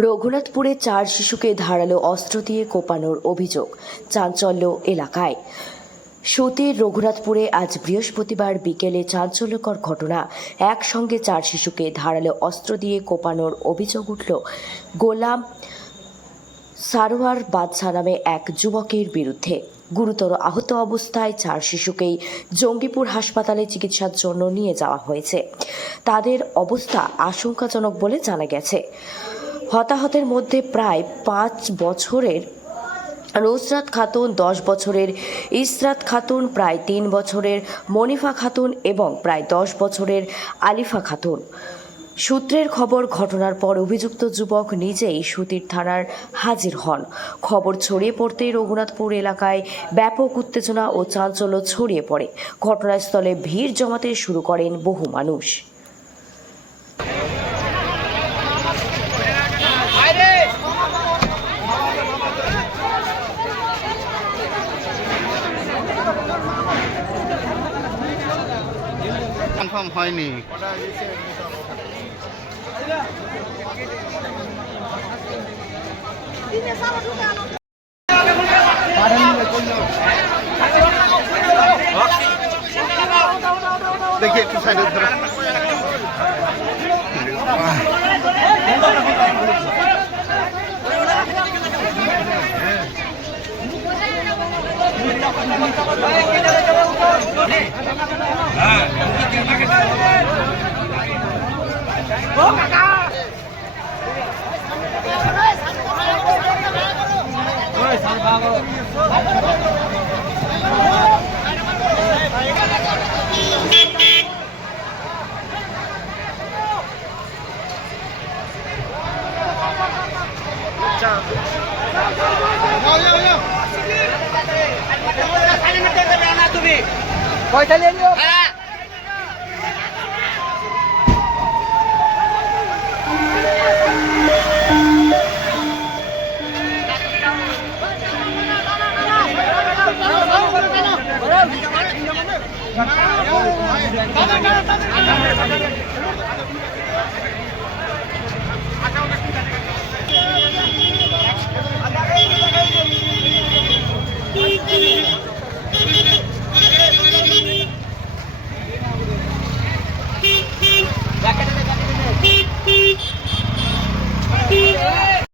রঘুনাথপুরে 4 শিশুকে ধারালো অস্ত্র দিয়ে কোপানোর অভিযোগ, চাঞ্চল্য এলাকায়। সতীর রঘুনাথপুরে আজ বৃহস্পতিবার বিকেলে চাঞ্চল্যকর ঘটনা। একসঙ্গে 4 শিশুকে ধারালো অস্ত্র দিয়ে কোপানোর অভিযোগ উঠল গোলাম সারোয়ার বাদশা নামে এক যুবকের বিরুদ্ধে। গুরুতর আহত অবস্থায় 4 শিশুকেই জঙ্গিপুর হাসপাতালে চিকিৎসার জন্য নিয়ে যাওয়া হয়েছে। তাদের অবস্থা আশঙ্কাজনক বলে জানা গেছে। হতাহতের মধ্যে প্রায় 5 বছরের নুসরাত খাতুন, 10 বছরের ইসরাত খাতুন, প্রায় 3 বছরের মনিফা খাতুন এবং প্রায় 10 বছরের আলিফা খাতুন। সূত্রের খবর, ঘটনার পর অভিযুক্ত যুবক নিজেই সুতির থানার হাজির হন। খবর ছড়িয়ে পড়তেই রঘুনাথপুর এলাকায় ব্যাপক উত্তেজনা ও চাঞ্চল্য ছড়িয়ে পড়ে। ঘটনাস্থলে ভিড় জমাতে শুরু করেন বহু মানুষ। কনফার্ম হয়নি। দেখি একটু সাইডে ধরে। पैसा ले लियो।